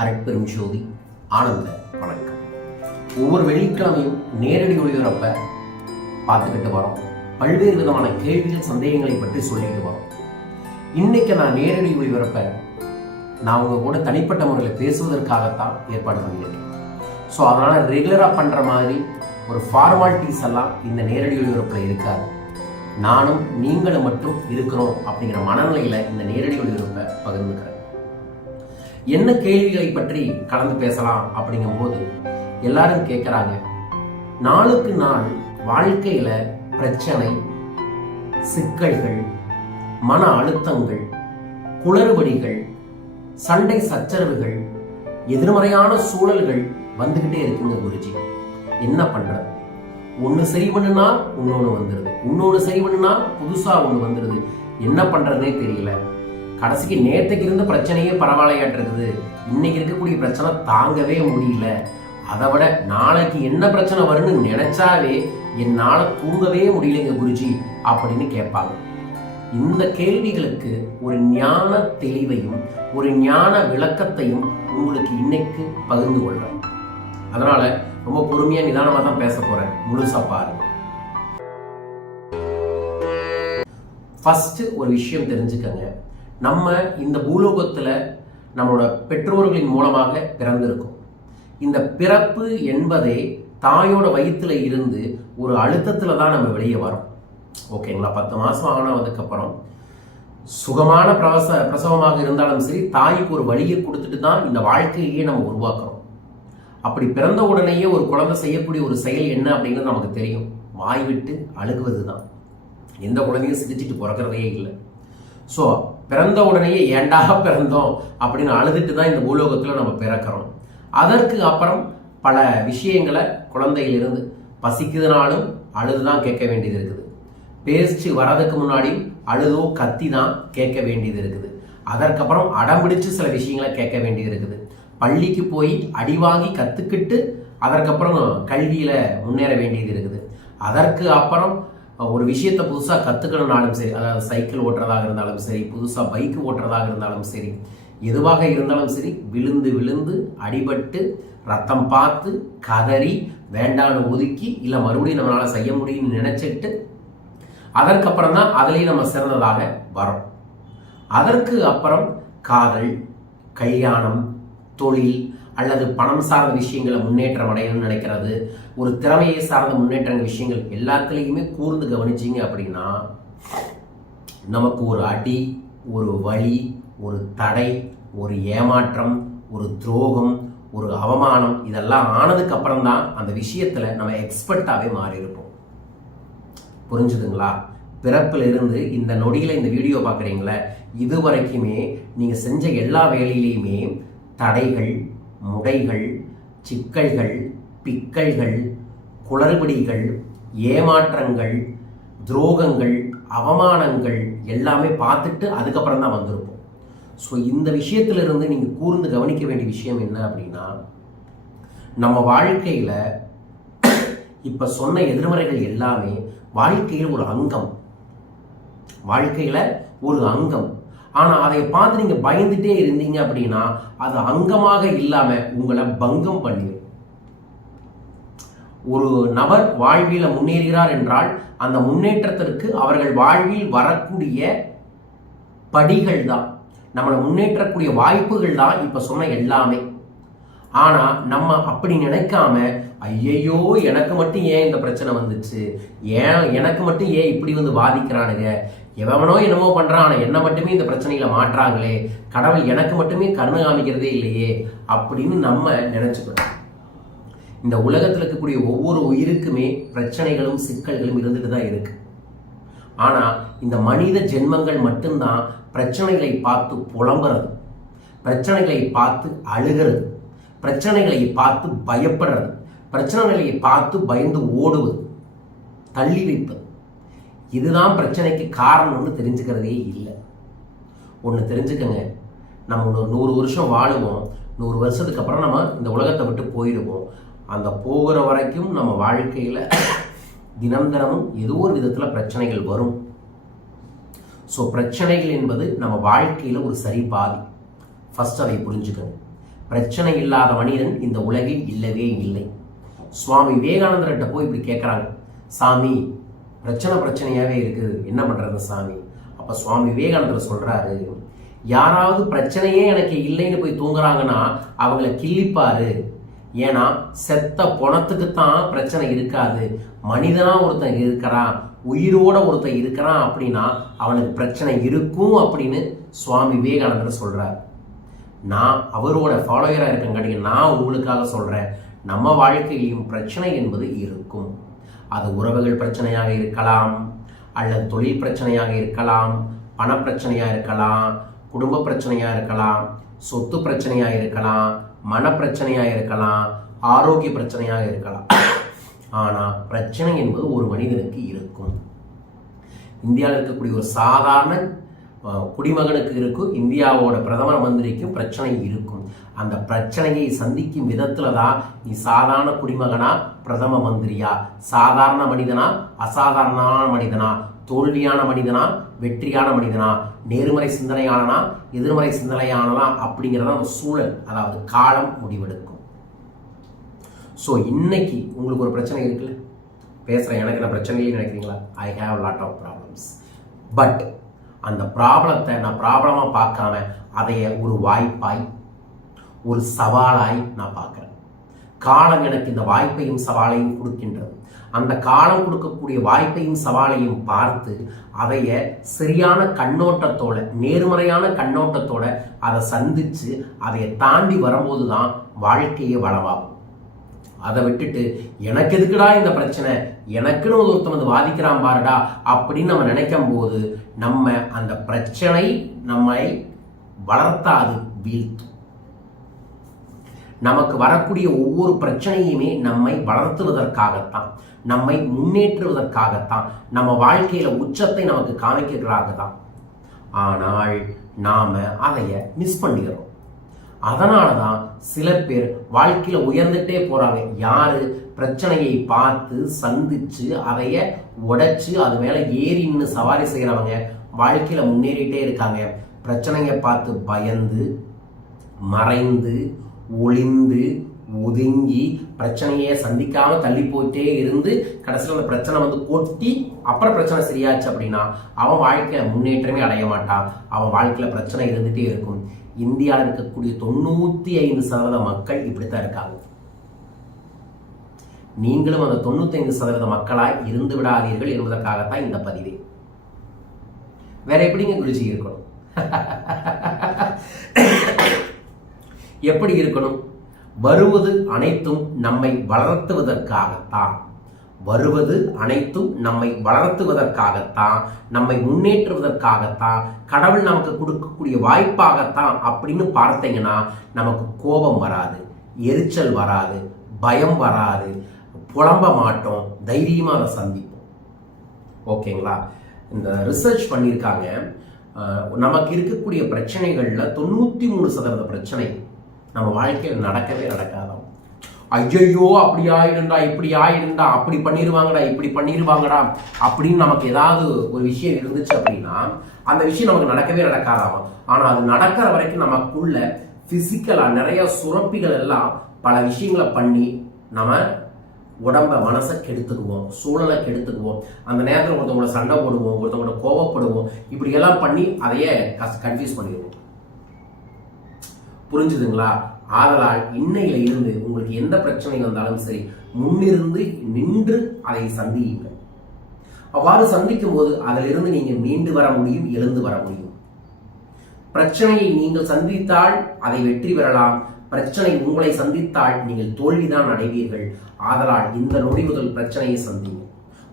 அரைப்பெரும் ஜோதி ஆனந்த வணக்கம். ஒவ்வொரு வெள்ளிக்கிழமையும் நேரடி ஒளிபரப்ப பார்த்துக்கிட்டு வரோம். பல்வேறு விதமான கேள்விகள் சந்தேகங்களை பற்றி சொல்லிட்டு வரோம். இன்னைக்கு நான் நேரடி ஒளிபரப்ப நான் உங்க கூட தனிப்பட்ட முறையில் பேசுவதற்காகத்தான் ஏற்பாடு பண்ணியிருக்கேன். ஸோ அதனால் ரெகுலராக பண்ணுற மாதிரி ஒரு ஃபார்மாலிட்டிஸ் எல்லாம் இந்த நேரடி ஒளிபரப்பில் இருக்காது. நானும் நீங்களும் மட்டும் இருக்கிறோம் அப்படிங்கிற மனநிலையில் இந்த நேரடி ஒளிபரப்பை பகிர்ந்துக்கிறேன். என்ன கேள்விகளை பற்றி கலந்து பேசலாம் அப்படிங்கும்போது எல்லாரும் கேட்குறாங்க நாளுக்கு நாள் வாழ்க்கையில பிரச்சனை சிக்கல்கள் மன அழுத்தங்கள் குளறுபடிகள் சண்டை சச்சரவுகள் எதிர்மறையான சூழல்கள் வந்துகிட்டே இருக்குங்க குருஜி. என்ன பண்றது? ஒன்று சரி பண்ணுனா இன்னொன்று வந்துடுது இன்னொன்று சரி பண்ணுனா புதுசா ஒன்று வந்துடுது என்ன பண்ணுறதுனே தெரியல. கடைசிக்கு நேற்றுக்கு இருந்த பிரச்சனையே பரவாயில்லையாட்டு இருக்குது இன்னைக்கு இருக்கக்கூடிய பிரச்சனை தாங்கவே முடியல. அதை விட நாளைக்கு என்ன பிரச்சனை வரும்னு நினைச்சாவே என்னால தூங்கவே முடியலைங்க குருஜி அப்படின்னு கேட்பாங்க. இந்த கேள்விகளுக்கு ஒரு ஞான தெளிவையும் ஒரு ஞான விளக்கத்தையும் உங்களுக்கு இன்னைக்கு பகிர்ந்து கொள்றேன். அதனால ரொம்ப பொறுமையா நிதானமா தான் பேச போறேன். முழுசா பாருங்க. ஃபர்ஸ்ட் ஒரு விஷயம் தெரிஞ்சுக்கங்க. நம்ம இந்த பூலோகத்தில் நம்மளோட பெற்றோர்களின் மூலமாக பிறந்திருக்கோம். இந்த பிறப்பு என்பதே தாயோட வயிற்றுல இருந்து ஒரு அழுத்தத்தில் தான் நம்ம வெளியே வரோம். ஓகேங்களா? பத்து மாதம் ஆனதுக்கு அப்புறம் சுகமான பிரவச பிரசவமாக இருந்தாலும் சரி தாய்க்கு ஒரு வழியை கொடுத்துட்டு தான் இந்த வாழ்க்கையே நம்ம உருவாக்குறோம். அப்படி பிறந்த உடனேயே ஒரு குழந்தை செய்யக்கூடிய ஒரு செயல் என்ன அப்படிங்கிறது நமக்கு தெரியும். வாய் விட்டு அழுகுவது தான் எந்த குழந்தையும் சிரிச்சிட்டு பிறக்கிறதே இல்லை. ஸோ பிறந்த உடனேயே ஏண்டா பிறந்தோம் அப்படின்னு அழுதுட்டு தான் இந்த பூலோகத்தில் நம்ம பிறக்கிறோம். அதற்கு அப்புறம் பல விஷயங்களை குழந்தையிலிருந்து பசிக்குதுனாலும் அழுது தான் கேட்க வேண்டியது இருக்குது. பேசிச்சு வர்றதுக்கு முன்னாடி அழுதோ கத்தி தான் கேட்க வேண்டியது இருக்குது. அதற்கப்புறம் அடம்பிடிச்சு சில விஷயங்களை கேட்க வேண்டியது இருக்குது. பள்ளிக்கு போய் அடி வாங்கி கற்றுக்கிட்டு அதற்கப்புறம் கல்வியில் முன்னேற வேண்டியது இருக்குது. அதற்கு அப்புறம் ஒரு விஷயத்தை புதுசாக கற்றுக்கணும்னாலும் சரி அதாவது சைக்கிள் ஓட்டுறதாக இருந்தாலும் சரி புதுசாக பைக் ஓட்டுறதாக இருந்தாலும் சரி எதுவாக இருந்தாலும் சரி விழுந்து விழுந்து அடிபட்டு ரத்தம் பார்த்து கதறி வேண்டான்னு ஒதுக்கி இல்லை மறுபடியும் நம்மளால் செய்ய முடியும்னு நினச்சிட்டு அதற்கப்புறம் தான் அதுலேயும் நம்ம சிறந்ததாக வரோம் அதற்கு அப்புறம் காதல் கல்யாணம் தொழில் அல்லது பணம் சார்ந்த விஷயங்களை முன்னேற்றம் அடையணும்னு நினைக்கிறது ஒரு திறமையை சார்ந்த முன்னேற்ற விஷயங்கள் எல்லாத்துலேயுமே கூர்ந்து கவனிச்சிங்க அப்படின்னா நமக்கு ஒரு அடி ஒரு வழி ஒரு தடை ஒரு ஏமாற்றம் ஒரு துரோகம் ஒரு அவமானம் இதெல்லாம் ஆனதுக்கு அப்புறம் தான் அந்த விஷயத்துல நம்ம எக்ஸ்பர்ட்டாகவே மாறி இருப்போம் புரிஞ்சுதுங்களா? பிறப்பிலிருந்து இந்த நொடியில் இந்த வீடியோ பார்க்குறீங்களே இது வரைக்குமே நீங்கள் செஞ்ச எல்லா வேலையிலையுமே தடைகள் முடைகள் சிக்கல்கள் பிக்கல்கள் குளறுபடிகள் ஏமாற்றங்கள் துரோகங்கள் அவமானங்கள் எல்லாமே பார்த்துட்டு அதுக்கப்புறம் தான் வந்திருப்போம். ஸோ இந்த விஷயத்திலிருந்து நீங்கள் கூர்ந்து கவனிக்க வேண்டிய விஷயம் என்ன அப்படின்னா நம்ம வாழ்க்கையில் இப்போ சொன்ன எதிர்மறைகள் எல்லாமே வாழ்க்கையில் ஒரு அங்கம். வாழ்க்கையில் ஒரு அங்கம். ஆனால் அதை பார்த்து நீங்கள் பயந்துட்டே இருந்தீங்க அப்படின்னா அது அங்கமாக இல்லாமல் உங்களை பங்கம் பண்ணிடும் ஒரு நபர் வாழ்வியில் முன்னேறுகிறார் என்றால் அந்த முன்னேற்றத்திற்கு அவர்கள் வாழ்வில் வரக்கூடிய படிகள் தான். நம்மளை முன்னேற்றக்கூடிய வாய்ப்புகள் தான் இப்போ சொன்ன எல்லாமே. ஆனால் நம்ம அப்படி நினைக்காம ஐயையோ எனக்கு மட்டும் ஏன் இந்த பிரச்சனை வந்துச்சு? ஏன் எனக்கு மட்டும் ஏன் இப்படி வந்து பாதிக்கிறானுங்க எவனோ என்னமோ பண்ணுறான் ஆனால் என்ன மட்டுமே இந்த பிரச்சனையில் மாற்றாங்களே? கடவுள் எனக்கு மட்டுமே கருணை காமிக்கிறதே இல்லையே? அப்படின்னு நம்ம நினச்சிக்கணும். இந்த உலகத்தில் இருக்கக்கூடிய ஒவ்வொரு உயிருக்குமே பிரச்சனைகளும் சிக்கல்களும் இருந்துட்டு தான் இருக்கு. ஆனால் இந்த மனித ஜென்மங்கள் மட்டும்தான் பிரச்சனைகளை பார்த்து புலம்புறது பிரச்சனைகளை பார்த்து அழுகிறது பிரச்சனைகளை பார்த்து பயப்படுறது பிரச்சனைகளை பார்த்து பயந்து ஓடுவது தள்ளி வைப்பது. இதுதான் பிரச்சனைக்கு காரணம்னு தெரிஞ்சுக்கிறதே இல்லை. ஒன்று தெரிஞ்சுக்கங்க. நம்ம ஒரு நூறு வருஷம் வாழுவோம். நூறு வருஷத்துக்கு அப்புறம் நம்ம இந்த உலகத்தை விட்டு போயிடுவோம். அந்த போகிற வரைக்கும் நம்ம வாழ்க்கையில் தினம் தினமும் ஏதோ ஒரு விதத்தில் பிரச்சனைகள் வரும். ஸோ பிரச்சனைகள் என்பது நம்ம வாழ்க்கையில் ஒரு சரி பாதி. ஃபஸ்ட் அதை புரிஞ்சுக்கணும் பிரச்சனை இல்லாத மனிதன் இந்த உலகில் இல்லவே இல்லை. சுவாமி விவேகானந்தர்கிட்ட போய் இப்படி கேட்குறாங்க சாமி பிரச்சனை பிரச்சனையாகவே இருக்குது. என்ன பண்ணுறது சாமி? அப்போ சுவாமி விவேகானந்தர் சொல்கிறாரு யாராவது பிரச்சனையே எனக்கு இல்லைன்னு போய் தூங்குறாங்கன்னா அவங்கள கிள்ளிப்பாரு. ஏன்னா செத்த பணத்துக்கு தான் பிரச்சனை இருக்காது. மனிதனாக ஒருத்தன் இருக்கிறான் உயிரோட ஒருத்தன் இருக்கிறான் அப்படின்னா அவனுக்கு பிரச்சனை இருக்கும் அப்படின்னு சுவாமி விவேகானந்தர் சொல்கிறார் நான் அவரோட ஃபாலோயராக இருக்கங்காட்டி நான் உங்களுக்காக சொல்கிறேன் நம்ம வாழ்க்கையிலும் பிரச்சனை என்பது இருக்கும். அது உறவுகள் பிரச்சனையாக இருக்கலாம் அல்லது தொழில் பிரச்சனையாக இருக்கலாம் பணப்பிரச்சனையாக இருக்கலாம் குடும்ப பிரச்சனையாக இருக்கலாம் சொத்து பிரச்சனையாக இருக்கலாம் மனப்பிரச்சனையாக இருக்கலாம் ஆரோக்கிய பிரச்சனையாக இருக்கலாம். ஆனால் பிரச்சனை என்பது ஒரு மனிதனுக்கு இருக்கும். இந்தியாவில் இருக்கக்கூடிய ஒரு சாதாரண குடிமகனுக்கு இருக்கும் இந்தியாவோட பிரதம மந்திரிக்கும் பிரச்சனை இருக்கும். அந்த பிரச்சனையை சந்திக்கும் விதத்துல தான் நீ சாதாரண குடிமகனா பிரதம மந்திரியா? சாதாரண மனிதனா அசாதாரணமான மனிதனா? தோல்வியான மனிதனா வெற்றியான மனிதனா? நேர்மறை சிந்தனையானனா எதிர்மறை சிந்தனையானனா அப்படிங்கிறத ஒரு சூழல் அதாவது காலம் முடிவெடுக்கும். ஸோ இன்னைக்கு உங்களுக்கு ஒரு பிரச்சனை இருக்குல்ல? பேசுகிறேன் எனக்கு என்ன பிரச்சனையே நினைக்கிறீங்களா? I have lot of problems but அந்த ப்ராப்ளத்தை நான் ப்ராப்ளமாக பார்க்காம அதைய ஒரு வாய்ப்பாய் ஒரு சவாலாய் நான் பார்க்குறேன். காலம் எனக்கு இந்த வாய்ப்பையும் சவாலையும் கொடுக்கின்றது. அந்த காலம் கொடுக்கக்கூடிய வாய்ப்பையும் சவாலையும் பார்த்து அதைய சரியான கண்ணோட்டத்தோட நேர்மறையான கண்ணோட்டத்தோட அதை சந்தித்து அதைய தாண்டி வரும்போது தான் வாழ்க்கையே வளமாகும். அதை விட்டுட்டு எனக்கு எதுக்குடா இந்த பிரச்சனை? எனக்குன்னு ஒருத்தன் வந்து வாதிக்கிறான் பாருடா அப்படின்னு நம்ம நினைக்கும் போது நம்ம அந்த பிரச்சனை நம்மை வளர்த்தாது வீழ்த்தும். நமக்கு வரக்கூடிய ஒவ்வொரு பிரச்சனையுமே நம்மை வளர்த்துவதற்காகத்தான் நம்மை முன்னேற்றுவதற்காகத்தான் நம்ம வாழ்க்கையில உச்சத்தை நமக்கு காமிக்கிறதாக தான் ஆனால் நாம அதைய மிஸ் பண்ணிடுறோம் அதனால தான் சில பேர் வாழ்க்கையில உயர்ந்துட்டே போறாங்க. யாரு? பிரச்சனையை பார்த்து சந்திச்சு அதைய உடைச்சு அது மேல ஏறி நின்று சவாரி செய்யறவங்க வாழ்க்கையில முன்னேறிட்டே இருக்காங்க. பிரச்சனையை பார்த்து பயந்து மறைந்து ஒளிந்து ஒதுங்கி பிரச்சனையை சந்திக்காம தள்ளி போயிட்டே இருந்து கடைசியில் அந்த பிரச்சனை வந்து கொட்டி அப்புறம் பிரச்சனை சரியாச்சு அப்படின்னா அவன் வாழ்க்கையில முன்னேற்றமே அடைய மாட்டான். அவன் வாழ்க்கையில பிரச்சனை இருந்துட்டே இருக்கும். இந்தியாவில் இருக்கக்கூடிய தொண்ணூத்தி ஐந்து சதவீத மக்கள் இப்படித்தான் இருக்காங்க. நீங்களும் அந்த தொண்ணூத்தி ஐந்து சதவீத மக்களாய் இருந்து விடாதீர்கள் என்பதற்காகத்தான் இந்த பதிவே. வேற எப்படிங்க குருஜி இருக்கணும்? எப்படி இருக்கணும்? வருவது அனைத்தும் நம்மை வளர்த்துவதற்காகத்தான். வருவது அனைத்தும் நம்மை வளர்த்துவதற்காகத்தான் நம்மை முன்னேற்றுவதற்காகத்தான் கடவுள் நமக்கு கொடுக்கக்கூடிய வாய்ப்பாகத்தான் அப்படின்னு பார்த்தீங்கன்னா நமக்கு கோபம் வராது எரிச்சல் வராது பயம் வராது புலம்ப மாட்டோம் தைரியமாக அதை சந்திப்போம். ஓகேங்களா? இந்த ரிசர்ச் பண்ணியிருக்காங்க. நமக்கு இருக்கக்கூடிய பிரச்சனைகளில் தொண்ணூற்றி மூணு சதவீத பிரச்சனை நம்ம வாழ்க்கையில் நடக்கவே நடக்காதோம். ஐயையோ அப்படி ஆயிருந்தா இப்படி ஆயிருந்தா அப்படி பண்ணிடுவாங்கடா இப்படி பண்ணிடுவாங்கடா அப்படின்னு நமக்கு ஏதாவது ஒரு விஷயம் இருந்துச்சு அப்படின்னா அந்த விஷயம் நமக்கு நடக்கவே நடக்காதாமா. ஆனால் அது நடக்கிற வரைக்கும் நமக்குள்ள ஃபிசிக்கலாக நிறைய சுரப்பிகள் எல்லாம் பல விஷயங்களை பண்ணி நம்ம உடம்ப மனசை கெடுத்துக்குவோம் சூழலை கெடுத்துக்குவோம். அந்த நேரத்தில் ஒருத்தவங்களோட சண்டை போடுவோம் ஒருத்தவங்களோட கோவப்படுவோம். இப்படி எல்லாம் பண்ணி அதையே கன்ஃபியூஸ் பண்ணிடுவோம். புரிஞ்சுதுங்களா? ஆதலால் இன்னையில இருந்து உங்களுக்கு எந்த பிரச்சனை வந்தாலும் சரி முன்னிருந்து நின்று அதை சந்தியுங்கள். அவ்வாறு சந்திக்கும் போது அதிலிருந்து நீங்கள் மீண்டு வர முடியும் எழுந்து வர முடியும். பிரச்சனையை நீங்கள் சந்தித்தால் அதை வெற்றி பெறலாம். பிரச்சனை உங்களை சந்தித்தால் நீங்கள் தோல்விதான் அடைவீர்கள். ஆதலால் இந்த நொடி முதல் பிரச்சனையை சந்திங்க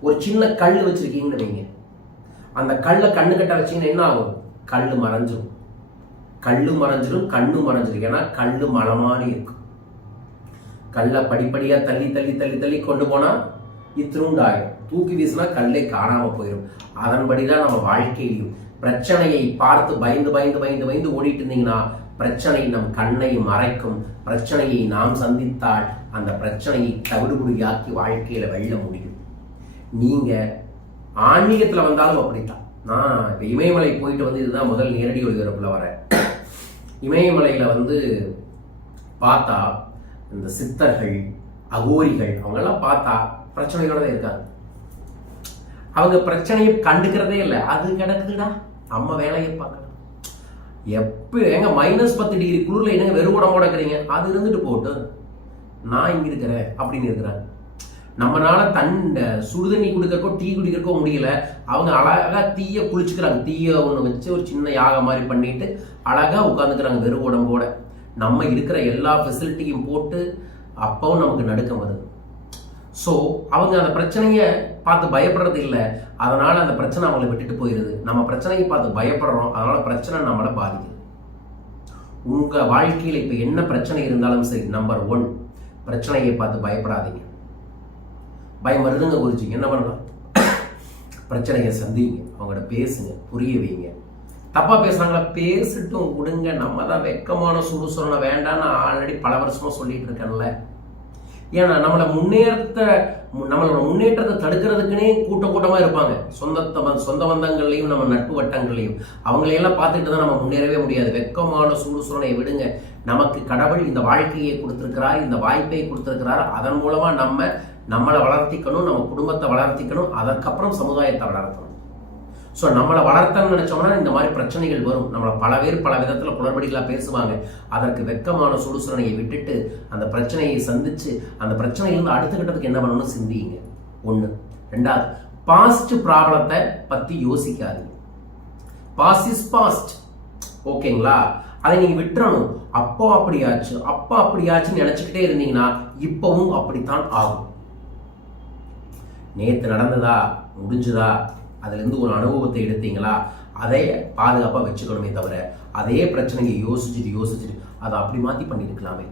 ஒரு சின்ன கல் வச்சிருக்கீங்கன்னு வைங்க. அந்த கல்லை கண்ணு கட்ட வச்சீங்கன்னா என்ன ஆகும்? கல் மறைஞ்சிடும் கல்லு மறைஞ்சிரும் கண்ணு மறைஞ்சிரும். ஏன்னா கல்லு மலமாடி இருக்கும். கல்லை படிப்படியாக தள்ளி தள்ளி தள்ளி தள்ளி கொண்டு போனால் இத்திருண்டு தூக்கி வீசினா கல்லே காணாமல் போயிடும் அதன்படி தான் நம்ம வாழ்க்கையிலையும் பிரச்சனையை பார்த்து பயந்து பயந்து பயந்து பயந்து ஓடிட்டு இருந்தீங்கன்னா பிரச்சனை நம் கண்ணை மறைக்கும். பிரச்சனையை நாம் சந்தித்தால் அந்த பிரச்சனையை தவிடுபுடியாக்கி வாழ்க்கையில் வெல்ல முடியும். நீங்கள் ஆன்மீகத்தில் வந்தாலும் அப்படித்தான். நான் இமயமலை போயிட்டு வந்து இதுதான் முதல் நேரடி ஒளிபரப்புல வரேன். இமயமலையில் வந்து பார்த்தா இந்த சித்தர்கள் அகோரிகள் அவங்கெல்லாம் பார்த்தா பிரச்சனையோட தான் இருக்காங்க. அவங்க பிரச்சனையை கண்டுக்கிறதே இல்லை. அது கிடக்குதுடா. நம்ம வேலையை பார்க்கலாம் எப்போ எங்க மைனஸ் பத்து டிகிரி குளிரில் என்னங்க வெறும் உடம்போட இருக்கிறீங்க? அது இருந்துட்டு போட்டு நான் இங்கே இருக்கிறேன் அப்படின்னு இருக்கிறாங்க. நம்மளால தன் சுடுதண்ணி குடிக்கிறக்கோ டீ குடிக்கிறக்கோ முடியல. அவங்க அழகாக தீய குளிச்சுக்கிறாங்க. தீய ஒன்று வச்சு ஒரு சின்ன யாகம் மாதிரி பண்ணிட்டு அழகாக உட்காந்துக்கிறாங்க வெறும் உடம்போட. நம்ம இருக்கிற எல்லா ஃபெசிலிட்டியும் போட்டு அப்பவும் நமக்கு நடுக்கம் வருது. ஸோ அவங்க அந்த பிரச்சனையை பார்த்து பயப்படுறது இல்லை. அதனால் அந்த பிரச்சனை அவங்களை விட்டுட்டு போயிடுது நம்ம பிரச்சனையை பார்த்து பயப்படுறோம். அதனால் பிரச்சனை நம்மளை பாதிக்குது. உங்கள் வாழ்க்கையில் இப்போ என்ன பிரச்சனை இருந்தாலும் சரி நம்பர் ஒன் பிரச்சனையை பார்த்து பயப்படாதீங்க. பயம் வருதுங்க குருஜி. என்ன பண்ணலாம் பிரச்சனையை சந்திங்க. அவங்கள்ட்ட பேசுங்க. புரிய வைங்க. தப்பா பேசுறாங்களா? பேசிட்டும் விடுங்க. நம்ம தான் வெக்கமான சுடுசுரணை வேண்டாம்னு ஆல்ரெடி பல வருஷமா சொல்லிட்டு இருக்கேன்ல. ஏன்னா நம்மளை முன்னேற்ற நம்மளோட முன்னேற்றத்தை தடுக்கிறதுக்குனே கூட்ட கூட்டமா இருப்பாங்க சொந்த சொந்த பந்தங்கள்லையும் நம்ம நட்பு வட்டங்கள்லையும். அவங்களையெல்லாம் பார்த்துட்டு தான் நம்ம முன்னேறவே முடியாது. வெக்கமான சூடு சுரணையை விடுங்க. நமக்கு கடவுள் இந்த வாழ்க்கையை கொடுத்துருக்கிறார் இந்த வாய்ப்பை கொடுத்துருக்கிறார். அதன் மூலமா நம்ம நம்மளை வளர்த்திக்கணும் நம்ம குடும்பத்தை வளர்த்திக்கணும். அதற்கப்புறம் சமுதாயத்தை வளர்த்தணும் ஸோ நம்மளை வளர்த்தன்னு நினைச்சோம்னா இந்த மாதிரி பிரச்சனைகள் வரும். நம்மளை பல பேர் பல விதத்தில் குளறுபடிகளாக பேசுவாங்க. அதற்கு வெக்கமான சுடுசுரணையை விட்டுட்டு அந்த பிரச்சனையை சந்திச்சு அந்த பிரச்சனையிலிருந்து அடுத்த கட்டத்துக்கு என்ன பண்ணணும்னு சிந்திங்க. ஒன்று ரெண்டாவது பாஸ்ட் ப்ராப்ளத்தை பற்றி யோசிக்காதீங்க. பாஸ்ட் இஸ் பாஸ்ட் ஓகேங்களா? அதை நீங்க விட்டுறணும். அப்போ அப்படியாச்சு அப்போ அப்படியாச்சுன்னு நினச்சிக்கிட்டே இருந்தீங்கன்னா இப்போவும் அப்படித்தான் ஆகும். நேற்று நடந்ததா? முடிஞ்சுதா? அதுலேருந்து ஒரு அனுபவத்தை எடுத்தீங்களா? அதை பாதுகாப்பாக வச்சுக்கணுமே தவிர அதே பிரச்சனையை யோசிச்சுட்டு யோசிச்சுட்டு அதை அப்படி மாற்றி பண்ணியிருக்கலாமே.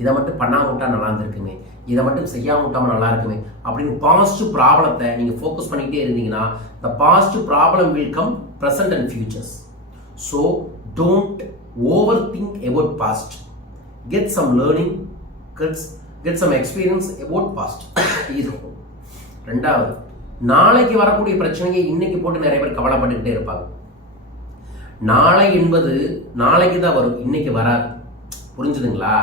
இதை மட்டும் பண்ணாம விட்டா நல்லா இருந்திருக்குமே. இதை மட்டும் செய்யாம விட்டாமல் நல்லா இருக்குமே. அப்படின்னு பாஸ்ட் ப்ராப்ளத்தை நீங்கள் ஃபோக்கஸ் பண்ணிக்கிட்டே இருந்தீங்கன்னா the past problem will come present and futures so don't over think about past get some learning gets get some experience about past இது ரெண்டாவது நாளைக்கு வரக்கூடிய பிரச்சனையை இன்னைக்கு போட்டு நிறைய பேர் கவலைப்பட்டுக்கிட்டே இருப்பாங்க. நாளை என்பது நாளைக்கு தான் வரும் இன்னைக்கு வராது. புரிஞ்சுதுங்களா?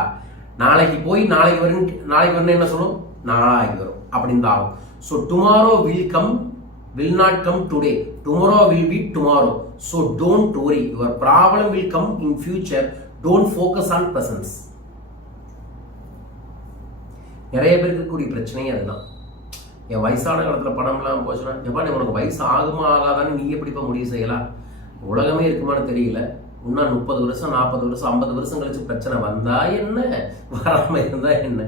நாளைக்கு போய் நாளைக்கு வரும் நாளைக்கு வரணும் என்ன சொல்லும் நாளைக்கு வரும். அப்படின்னு தான் ஆகும். So tomorrow will come will not come today tomorrow will be tomorrow so don't worry. Your problem will come in future don't focus on presence நிறைய பேருக்கு இருக்கக்கூடிய பிரச்சனையே அதுதான். என் வயசான காலத்தில் பணம்லாம் போச்சுன்னா எப்பா நீ உனக்கு வயசு ஆகுமா ஆகாதான்னு நீ எப்படிப்பா முடிவு செய்யலாம் உலகமே இருக்குமான்னு தெரியல. இன்னும் முப்பது வருஷம் நாற்பது வருஷம் ஐம்பது வருஷம் கழிச்சு பிரச்சனை வந்தா என்ன? வராமல் இருந்தா என்ன?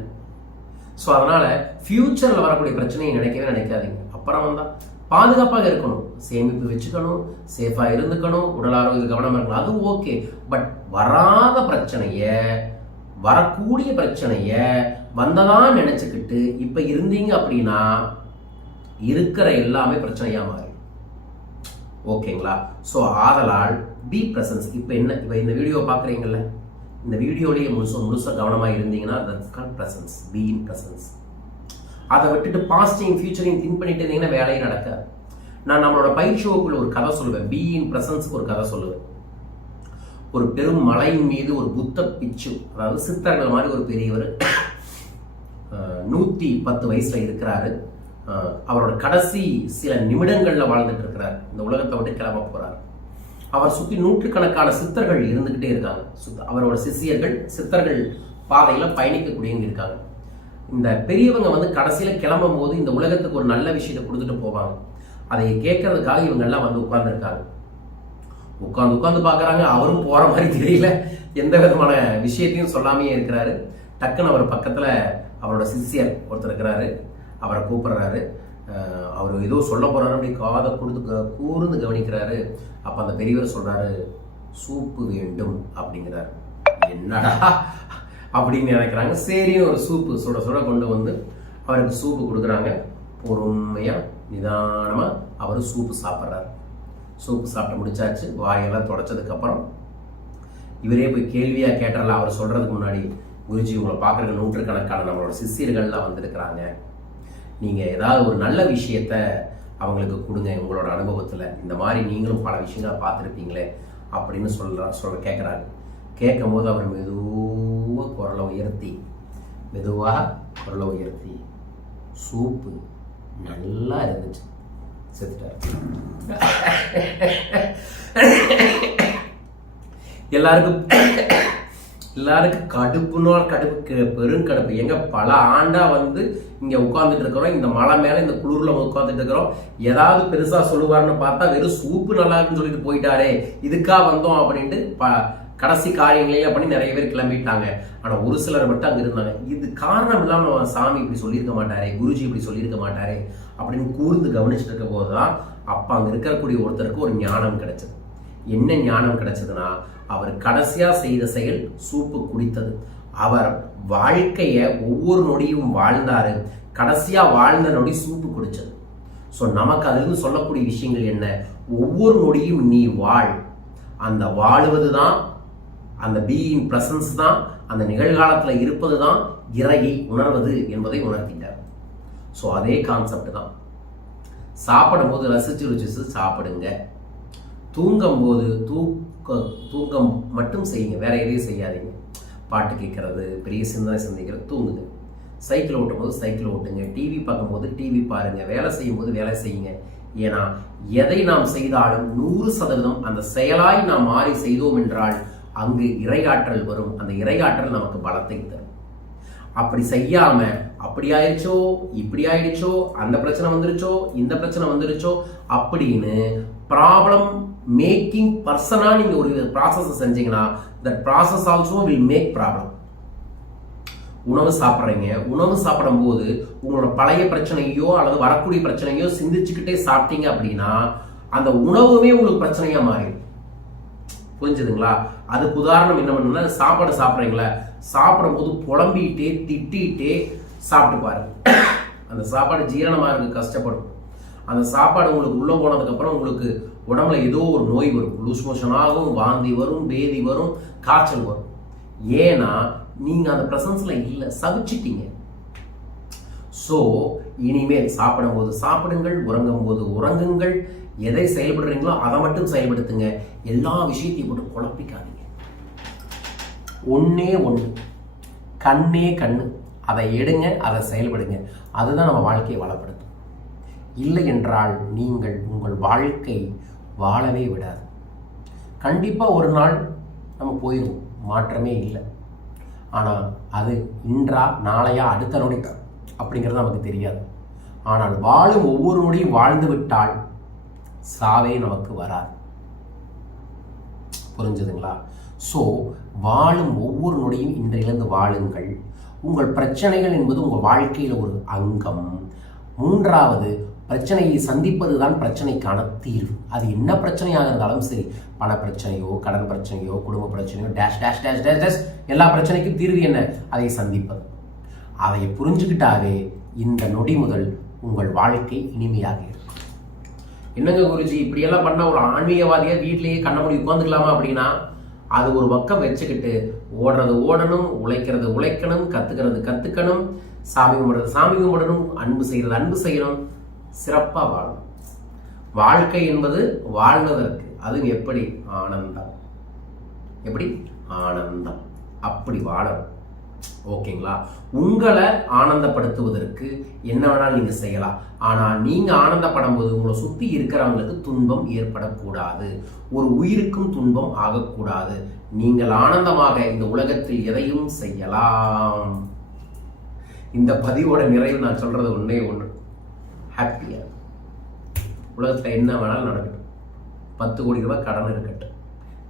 ஸோ அதனால ஃப்யூச்சரில் வரக்கூடிய பிரச்சனையை நினைக்கவே நினைக்காதீங்க. அப்புறம் வந்தால் பாதுகாப்பாக இருக்கணும். சேமிப்பு வச்சுக்கணும் சேஃபாக இருந்துக்கணும் உடல் ஆரோக்கிய கவனமாக இருக்கணும். அது ஓகே பட் வராத பிரச்சனையை வரக்கூடிய பிரச்சனையை வந்ததான் நினச்சிக்கிட்டு இப்போ இருந்தீங்க அப்படின்னா இருக்கிற எல்லாமே பிரச்சனையாக மாறி. ஓகேங்களா? ஸோ ஆதலால் பி பிரசன்ஸ் இப்போ என்ன இப்போ இந்த வீடியோ பார்க்குறீங்கல்ல இந்த வீடியோலேயே முழுசு முழுசாக கவனமாக இருந்தீங்கன்னா that's call presence be in presence அதை விட்டுட்டு பாஸ்டையும் ஃபியூச்சரையும் திங்க் பண்ணிட்டு இருந்தீங்கன்னா வேலையே நடக்காது. நான் நம்மளோட பயிற்சி ஒரு கதை சொல்லுவேன். பி இன் ஒரு கதை சொல்லுவேன். ஒரு பெரும் மலையின் மீது ஒரு புத்த பிச்சு அதாவது சித்தர்கள் மாதிரி ஒரு பெரியவர் நூற்றி பத்து வயசில் இருக்கிறாரு. அவரோட கடைசி சில நிமிடங்களில் வாழ்ந்துட்டு இருக்கிறார். இந்த உலகத்தை விட்டு கிளம்ப போகிறார் அவர் சுற்றி நூற்றுக்கணக்கான சித்தர்கள் இருந்துக்கிட்டே இருக்காங்க. சுத்த- அவரோட சிஷியர்கள் சித்தர்கள் பாதையில் பயணிக்கக்கூடியவங்க இருக்காங்க இந்த பெரியவங்க வந்து கடைசியில் கிளம்பும் போது இந்த உலகத்துக்கு ஒரு நல்ல விஷயத்தை கொடுத்துட்டு போவாங்க. அதை கேட்கறதுக்காக இவங்கெல்லாம் வந்து உட்கார்ந்துருக்காங்க. உட்காந்து உட்காந்து பார்க்குறாங்க. அவரும் போகிற மாதிரி தெரியல. எந்த விதமான விஷயத்தையும் சொல்லாமையே இருக்கிறாரு. டக்குன்னு அவர் பக்கத்தில் அவரோட சிஷியர் ஒருத்தர் இருக்கிறாரு அவரை கூப்பிடுறாரு. அவர் ஏதோ சொல்ல போகிறாரு அப்படி காதை கொடுத்து கூர்ந்து கவனிக்கிறாரு. அப்போ அந்த பெரியவர் சொல்கிறாரு சூப்பு வேண்டும் அப்படிங்கிறாரு. என்னடா அப்படின்னு நினைக்கிறாங்க. சரி ஒரு சூப்பு சுட சுட கொண்டு வந்து அவருக்கு சூப்பு கொடுக்குறாங்க. பொறுமையாக நிதானமாக அவர் சூப்பு சாப்பிட்றாரு. சூப்பு சாப்பிட்டு முடிச்சாச்சு. வாயெல்லாம் தொடச்சதுக்கப்புறம் இவரே போய் கேள்வியாக கேட்டறல அவர் சொல்கிறதுக்கு முன்னாடி குருஜி உங்களை பார்க்குற நூற்றுக்கணக்கான நம்மளோட சிஷியர்கள்லாம் வந்திருக்கிறாங்க. நீங்கள் ஏதாவது ஒரு நல்ல விஷயத்த அவங்களுக்கு கொடுங்க உங்களோட அனுபவத்தில். இந்த மாதிரி நீங்களும் பல விஷயங்களை பார்த்துருப்பீங்களே அப்படின்னு சொல்கிறா சொல்ல கேட்குறாரு கேட்கும் போது அவர் மெதுவாக குரலை உயர்த்தி மெதுவாக குரலை உயர்த்தி சூப்பு நல்லா இருந்துச்சு. செத்துட்டார். எல்லாருக்கும் எல்லாருக்கும் கடுப்புனால் கடுப்பு பெரும் கடுப்பு. எங்க பல ஆண்டா வந்து இங்க உட்கார்ந்துட்டு இருக்கிறோம். இந்த மலை மேல இந்த குளிர்ல உட்கார்ந்துட்டு இருக்கிறோம். ஏதாவது பெருசா சொல்லுவாருன்னு பார்த்தா வெறும் சூப்பு நல்லா இருக்குன்னு சொல்லிட்டு போயிட்டாரே. இதுக்கா வந்தோம் அப்படின்ட்டு ப கடைசி காரியங்களே பண்ணி நிறைய பேர் கிளம்பிட்டாங்க. ஆனா ஒரு சிலர் மட்டும் அங்க இருந்தாங்க. இது காரணம் இல்லாம சாமி இப்படி சொல்லியிருக்க மாட்டாரே குருஜி இப்படி சொல்லியிருக்க மாட்டாரே அப்படின்னு கூர்ந்து கவனிச்சுட்டு இருக்க போதுதான் அப்ப அங்க இருக்கக்கூடிய ஒருத்தருக்கு ஒரு ஞானம் கிடைச்சது. என்ன ஞானம் கிடைச்சதுன்னா அவர் கடைசியா செய்த செயல் சூப்பு குடித்தது. அவர் வாழ்க்கைய ஒவ்வொரு நொடியும் வாழ்ந்தாரு. கடைசியா வாழ்ந்த நொடி சூப்பு குடிச்சது. ஸோ நமக்கு அதிலிருந்து சொல்லக்கூடிய விஷயங்கள் என்ன? ஒவ்வொரு நொடியும் நீ வாழ். அந்த வாழுவது தான் அந்த பீயின் பிரசன்ஸ் தான் அந்த நிகழ்காலத்தில் இருப்பது தான் இறையை உணர்வது என்பதை உணர்த்திட்டார். ஸோ அதே கான்செப்ட் தான். சாப்பிடும்போது ரசித்து ரசிச்சு ருசிச்சு சாப்பிடுங்க. தூங்கும்போது தூ தூக்கம் மட்டும் செய்யுங்க. வேற எதையும் செய்யாதீங்க. பாட்டு கேட்கறது பெரிய சிந்தனை சிந்திக்கிறது தூங்குங்க. சைக்கிள் ஓட்டும் போது சைக்கிள் ஓட்டுங்க. டிவி பார்க்கும்போது டிவி பாருங்க. வேலை செய்யும்போது வேலை செய்யுங்க. ஏன்னா எதை நாம் செய்தாலும் நூறு சதவீதம் அந்த செயலாய் நாம் மாறி செய்தோம் என்றால் அங்கு இறையாற்றல் வரும். அந்த இறையாற்றல் நமக்கு பலத்தை தரும். அப்படி செய்யாம அப்படி ஆயிடுச்சோ இப்படி ஆயிடுச்சோ அந்த பிரச்சனை வந்துருச்சோ இந்த பிரச்சனை வந்துருச்சோ அப்படின்னு ப்ராப்ளம் மேக்கிங் பர்சனாக நீங்கள் ஒரு ப்ராசஸை செஞ்சீங்கன்னா that process also will make problem உணவு சாப்பிட்றீங்க. உணவு சாப்பிடும் போது உங்களோட பழைய பிரச்சனையோ அல்லது வரக்கூடிய பிரச்சனையோ சிந்திச்சுக்கிட்டே சாப்பிட்டீங்க அப்படின்னா அந்த உணவுமே உங்களுக்கு பிரச்சனையா மாறிடும். புரிஞ்சுதுங்களா? அதுக்கு உதாரணம் என்ன பண்ணுன்னா சாப்பாடு சாப்பிட்றீங்களா சாப்பிடும் போது திட்டிகிட்டே சாப்பிட்டு பாருங்க அந்த சாப்பாடு ஜீரணமாக இருக்கு கஷ்டப்படும். அந்த சாப்பாடு உங்களுக்கு உள்ளே போனதுக்கப்புறம் உங்களுக்கு உடம்புல ஏதோ ஒரு நோய் வரும். லூஸ் மோஷன் ஆகும் வாந்தி வரும் பேதி வரும் காய்ச்சல் வரும். ஏன்னா நீங்கள் அந்த ப்ரெசன்ஸில் இல்லை சவிச்சிட்டீங்க ஸோ இனிமேல் சாப்பிடும்போது சாப்பிடுங்கள் உறங்கும் போது உறங்குங்கள். எதை செயல்படுறீங்களோ அதை மட்டும் செயல்படுத்துங்க. எல்லா விஷயத்தையும் போட்டு குழப்பிக்காதீங்க. ஒன்னே ஒன்று கண்ணே கண்ணு. அதை எடுங்க அதை செயல்படுங்க. அதுதான் நம்ம வாழ்க்கையை வளப்படுத்தும். இல்லை என்றால் நீங்கள் உங்கள் வாழ்க்கை வாழவே விடாது. கண்டிப்பாக ஒரு நாள் நம்ம போயிடுவோம். மாற்றமே இல்லை. ஆனால் அது இன்றா நாளையா அடுத்த நொடி அப்படிங்கிறது நமக்கு தெரியாது. ஆனால் வாழும் ஒவ்வொரு நொடியும் வாழ்ந்து விட்டால் சாவே நமக்கு வராது. புரிஞ்சுதுங்களா? ஸோ வாழும் ஒவ்வொரு நொடியும் இன்றையிலிருந்து வாழுங்கள். உங்கள் பிரச்சனைகள் என்பது உங்கள் வாழ்க்கையில் ஒரு அங்கம். மூன்றாவது பிரச்சனையை சந்திப்பது தான் பிரச்சனைக்கான தீர்வு. அது என்ன பிரச்சனையாக இருந்தாலும் சரி பண பிரச்சனையோ கடன் பிரச்சனையோ குடும்ப பிரச்சனையோ dash dash dash dash dash எல்லா பிரச்சனைக்கும் தீர்வு என்ன? அதை சந்திப்பது. அதை புரிஞ்சுக்கிட்டாவே இந்த நொடி முதல் உங்கள் வாழ்க்கை இனிமையாக இருக்கும். என்னங்க குருஜி இப்படியெல்லாம் பண்ண ஒரு ஆன்மீகவாதியாக வீட்லயே கண்ண மூடி உட்காந்துக்கலாமா அப்படின்னா அது ஒரு பக்கம் வச்சுக்கிட்டு ஓடுறது ஓடணும் உழைக்கிறது உழைக்கணும் கத்துக்கிறது கத்துக்கணும் சாமி கும்பிடுறது சாமி கும்பிடணும் அன்பு செய்யறது அன்பு செய்யணும் சிறப்பாக வாழும். வாழ்க்கை என்பது வாழ்வதற்கு அது எப்படி? ஆனந்தம். எப்படி? ஆனந்தம். அப்படி வாழணும். ஓகேங்களா? உங்களை ஆனந்தப்படுத்துவதற்கு என்ன வேணாலும் நீங்கள் செய்யலாம். ஆனால் நீங்கள் ஆனந்தப்படும் போது உங்களை சுற்றி இருக்கிறவங்களுக்கு துன்பம் ஏற்படக்கூடாது. ஒரு உயிருக்கும் துன்பம் ஆகக்கூடாது. நீங்கள் ஆனந்தமாக இந்த உலகத்தில் எதையும் செய்யலாம். இந்த பதிவோட நிறைவு நான் சொல்றது ஒன்றே ஒன்று. ஹாப்பியாக உலகத்தில் என்ன வேணாலும் நடக்கட்டும். பத்து கோடி ரூபாய் கடன் இருக்கட்டும்.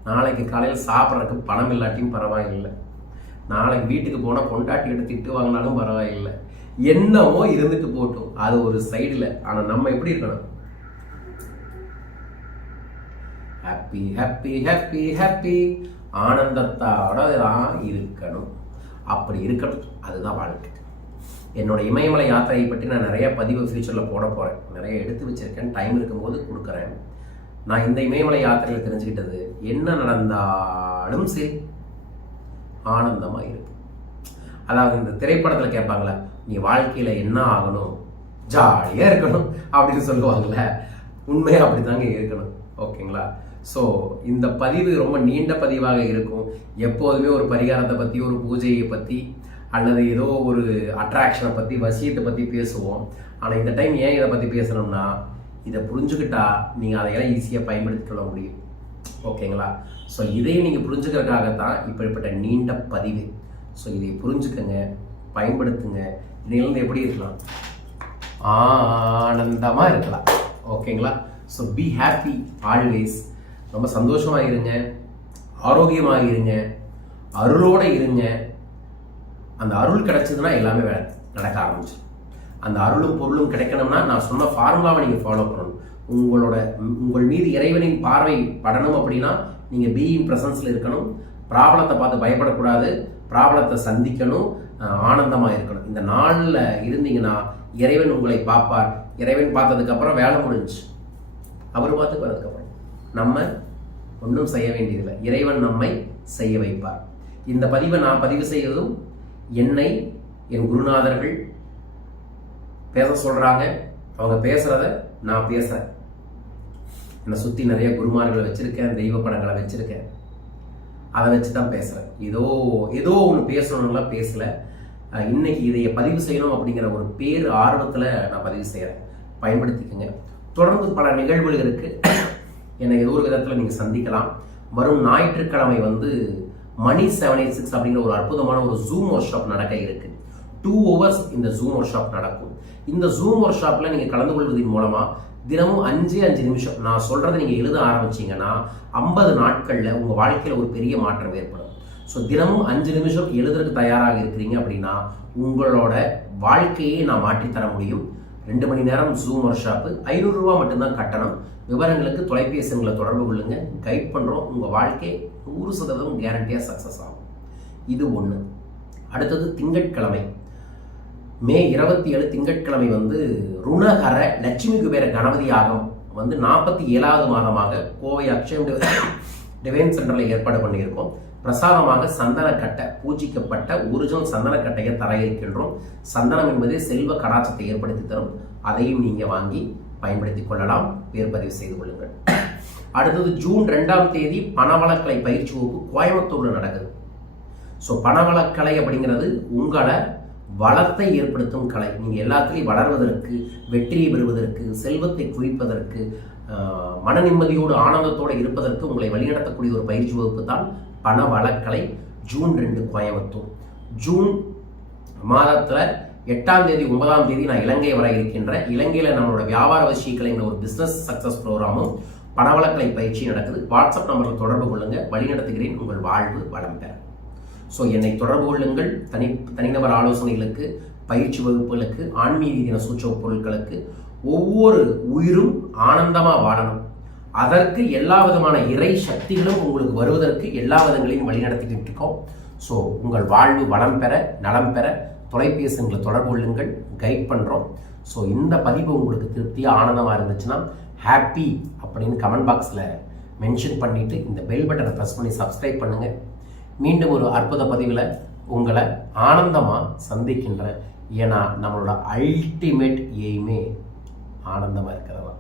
நாளைக்கு காலையில் சாப்பிட்றதுக்கு பணம் இல்லாட்டியும் பரவாயில்லை. நாளைக்கு வீட்டுக்கு போனால் பொண்டாட்டிக்கிட்ட திட்டு வாங்கினாலும் பரவாயில்லை. என்னமோ இருந்துட்டு போட்டோம் அது ஒரு சைடில் ஆனால் நம்ம எப்படி இருக்கணும்? ஹாப்பி ஹாப்பி ஹாப்பி ஹாப்பி ஆனந்தத்தோட தான் இருக்கணும். அப்படி இருக்கணும். அதுதான் வாழ்க்கை. என்னோட இமயமலை யாத்திரையை பற்றி நான் நிறைய பதிவு ஃபியூச்சரில் போட போகிறேன் நிறைய எடுத்து வச்சிருக்கேன். டைம் இருக்கும்போது கொடுக்குறேன். நான் இந்த இமயமலை யாத்திரையில் தெரிஞ்சுக்கிட்டது என்ன நடந்தாலும் சரி ஆனந்தமாக இருக்கும் அதாவது இந்த திரைப்படத்தில் கேட்பாங்களே நீ வாழ்க்கையில் என்ன ஆகணும்? ஜாலியாக இருக்கணும் அப்படின்னு சொல்லுவாங்கள்ல உண்மையாக அப்படி தாங்க இருக்கணும். ஓகேங்களா? ஸோ இந்த பதிவு ரொம்ப நீண்ட பதிவாக இருக்கும். எப்போதுமே ஒரு பரிகாரத்தை பற்றி ஒரு பூஜையை பற்றி அல்லது ஏதோ ஒரு அட்ராக்ஷனை பற்றி வசியத்தை பற்றி பேசுவோம். ஆனால் இந்த டைம் ஏன் இதை பற்றி பேசணும்னா இதை புரிஞ்சுக்கிட்டா நீங்கள் அதையெல்லாம் ஈஸியாக பயன்படுத்தி கொள்ள முடியும். ஓகேங்களா? ஸோ இதையும் நீங்கள் புரிஞ்சுக்கிறதுக்காகத்தான் இப்படிப்பட்ட நீண்ட பதிவு. ஸோ இதை புரிஞ்சுக்கங்க பயன்படுத்துங்க. இதிலிருந்து எப்படி இருக்கலாம்? ஆனந்தமாக இருக்கலாம். ஓகேங்களா? ஸோ பி ஹாப்பி ஆல்வேஸ் ரொம்ப சந்தோஷமாக இருங்க. ஆரோக்கியமாக இருங்க. அருளோடு இருங்க. அந்த அருள் கிடைச்சதுன்னா எல்லாமே நடக்க ஆரம்பிச்சு அந்த அருளும் பொருளும் கிடைக்கணும்னா நான் சொன்ன ஃபார்முலாவை நீங்கள் ஃபாலோ பண்ணணும். உங்களோட உங்கள் மீது இறைவனின் பார்வை படணும் அப்படின்னா நீங்கள் பீயிங் ப்ரெசன்ஸில் இருக்கணும். ப்ராப்ளத்தை பார்த்து பயப்படக்கூடாது. ப்ராப்ளத்தை சந்திக்கணும். ஆனந்தமாக இருக்கணும். இந்த நாளில் இருந்தீங்கன்னா இறைவன் உங்களை பார்ப்பார். இறைவன் பார்த்ததுக்கப்புறம் வேலை முடிஞ்சு அவர் பார்த்து வரதுக்கப்புறம் நம்ம ஒன்றும் செய்ய வேண்டியதில்லை. இறைவன் நம்மை செய்ய வைப்பார். இந்த பதிவை நான் பதிவு செய்வதும் என்னை என் குருநாதர்கள் பேச சொல்கிறாங்க அவங்க பேசுகிறத நான் பேசுகிறேன் என்னை சுற்றி நிறைய குருமார்களை வச்சுருக்கேன் தெய்வ படங்களை வச்சுருக்கேன். அதை வச்சு தான் பேசுகிறேன் ஏதோ ஏதோ ஒன்று பேசணும்லாம் பேசலை. இன்னைக்கு இதைய பதிவு செய்யணும் அப்படிங்கிற ஒரு பேர் ஆர்வத்தில் நான் பதிவு செய்கிறேன் பயன்படுத்திக்கோங்க. தொடர்ந்து பல நிகழ்வுகள் இருக்குது என்னை ஏதோ ஒரு விதத்தில் நீங்கள் சந்திக்கலாம். வரும் ஞாயிற்றுக்கிழமை வந்து மணி செவன் எயிட் சிக்ஸ் அப்படிங்கிற ஒரு அற்புதமான ஒரு ஜூம் ஒர்க் ஷாப் நடக்க இருக்கு. டூ ஹவர்ஸ் இந்த ஜூம் ஒர்க் ஷாப் நடக்கும். இந்த ஜூம் ஒர்க் ஷாப்பில் நீங்கள் கலந்து கொள்வதன் மூலமாக தினமும் அஞ்சு அஞ்சு நிமிஷம் நான் சொல்கிறத நீங்கள் எழுத ஆரம்பிச்சீங்கன்னா ஐம்பது நாட்களில் உங்கள் வாழ்க்கையில் ஒரு பெரிய மாற்றம் ஏற்படும். ஸோ தினமும் அஞ்சு நிமிஷம் எழுதுறதுக்கு தயாராக இருக்கிறீங்க அப்படின்னா உங்களோட வாழ்க்கையை நான் மாற்றித்தர முடியும். ரெண்டு மணி நேரம் ஜூம் ஒர்க் ஷாப்பு ஐநூறுரூவா மட்டும்தான் கட்டணம். விவரங்களுக்கு தொலைபேசி எங்களை தொடர்பு கொள்ளுங்க. கைட் பண்ணுறோம் உங்கள் வாழ்க்கை நூறு சதவீதம் கேரண்டியாக சக்ஸஸ் ஆகும். இது ஒன்று அடுத்தது திங்கட்கிழமை. மே இருபத்தி ஏழு திங்கட்கிழமை வந்து ருணகர லட்சுமி குபேர கணபதி யாகம் வந்து நாற்பத்தி ஏழாவது மாதமாக கோவை அக்ஷயம் டிவைன் சென்டரில் ஏற்பாடு பண்ணியிருக்கோம். பிரசாதமாக சந்தனக்கட்டை பூஜிக்கப்பட்ட ஒரிஜினல் சந்தனக்கட்டையை தர இருக்கின்றோம் சந்தனம் என்பதே செல்வ கடாச்சத்தை ஏற்படுத்தி தரும். அதையும் நீங்கள் வாங்கி பயன்படுத்தி கொள்ளலாம். பேர் பதிவு செய்து கொள்ளுங்கள். அடுத்தது ஜூன் ரெண்டாம் தேதி பணவளக்கலை பயிற்சி வகுப்பு கோயம்புத்தூரில் நடக்குது. ஸோ பணவளக்கலை அப்படிங்கிறது உங்களை வளத்தை ஏற்படுத்தும் கலை. நீங்கள் எல்லாத்துலேயும் வளர்வதற்கு வெற்றியை பெறுவதற்கு செல்வத்தை குவிப்பதற்கு மன நிம்மதியோடு ஆனந்தத்தோடு இருப்பதற்கு உங்களை வழிநடத்தக்கூடிய ஒரு பயிற்சி வகுப்பு தான் பணவளக்கலை ஜூன் ரெண்டு கோயம்புத்தூர். ஜூன் மாதத்தில் எட்டாம் தேதி ஒன்பதாம் தேதி நான் இலங்கை வர இருக்கின்ற இலங்கையில் நம்மளோட வியாபார வசிக்கலைங்கிற ஒரு பிஸ்னஸ் சக்ஸஸ் ப்ரோக்ராமும் பணவளக்கலை பயிற்சி நடக்குது. வாட்ஸ்அப் நம்பரில் தொடர்பு கொள்ளுங்கள் வழிநடத்துகிறேன். உங்கள் வாழ்வு வளம் பெற. ஸோ என்னை தொடர்பு கொள்ளுங்கள். தனி தனிநபர் ஆலோசனைகளுக்கு பயிற்சி வகுப்புகளுக்கு ஆன்மீக தின சூச்சக பொருட்களுக்கு ஒவ்வொரு உயிரும் ஆனந்தமாக வாழணும். அதற்கு எல்லா விதமான இறை சக்திகளும் உங்களுக்கு வருவதற்கு எல்லா விதங்களையும் வழிநடத்திக்கிட்டு இருக்கோம். ஸோ உங்கள் வாழ்வு வளம் பெற நலம் பெற தொலைபேசிங்களை தொடர்பு கொள்ளுங்கள். கைட் பண்ணுறோம் ஸோ இந்த பதிவு உங்களுக்கு திருப்தியாக ஆனந்தமாக இருந்துச்சுன்னா ஹாப்பி அப்படின்னு கமெண்ட் பாக்ஸில் மென்ஷன் பண்ணிவிட்டு இந்த பெல் பட்டனை ப்ரெஸ் பண்ணி சப்ஸ்கிரைப் பண்ணுங்கள் மீண்டும் ஒரு அற்புத பதிவில் உங்களை ஆனந்தமாக சந்திக்கின்ற ஏன்னா நம்மளோட அல்டிமேட் எய்மே ஆனந்தமாக இருக்கிறதா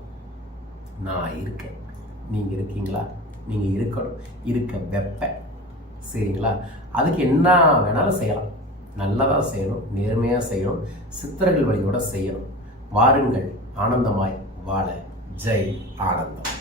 நான் இருக்கேன். நீங்கள் இருக்கீங்களா? நீங்கள் இருக்கணும். இருக்க வெப்ப. சரிங்களா? அதுக்கு என்ன வேணாலும் செய்யலாம். நல்லதாக செய்யணும். நேர்மையாக செய்யணும். சித்தர்கள் வழியோட செய்யணும். வாருங்கள். ஆனந்தமாய் வாழ. ஜெய் ஆனந்தம்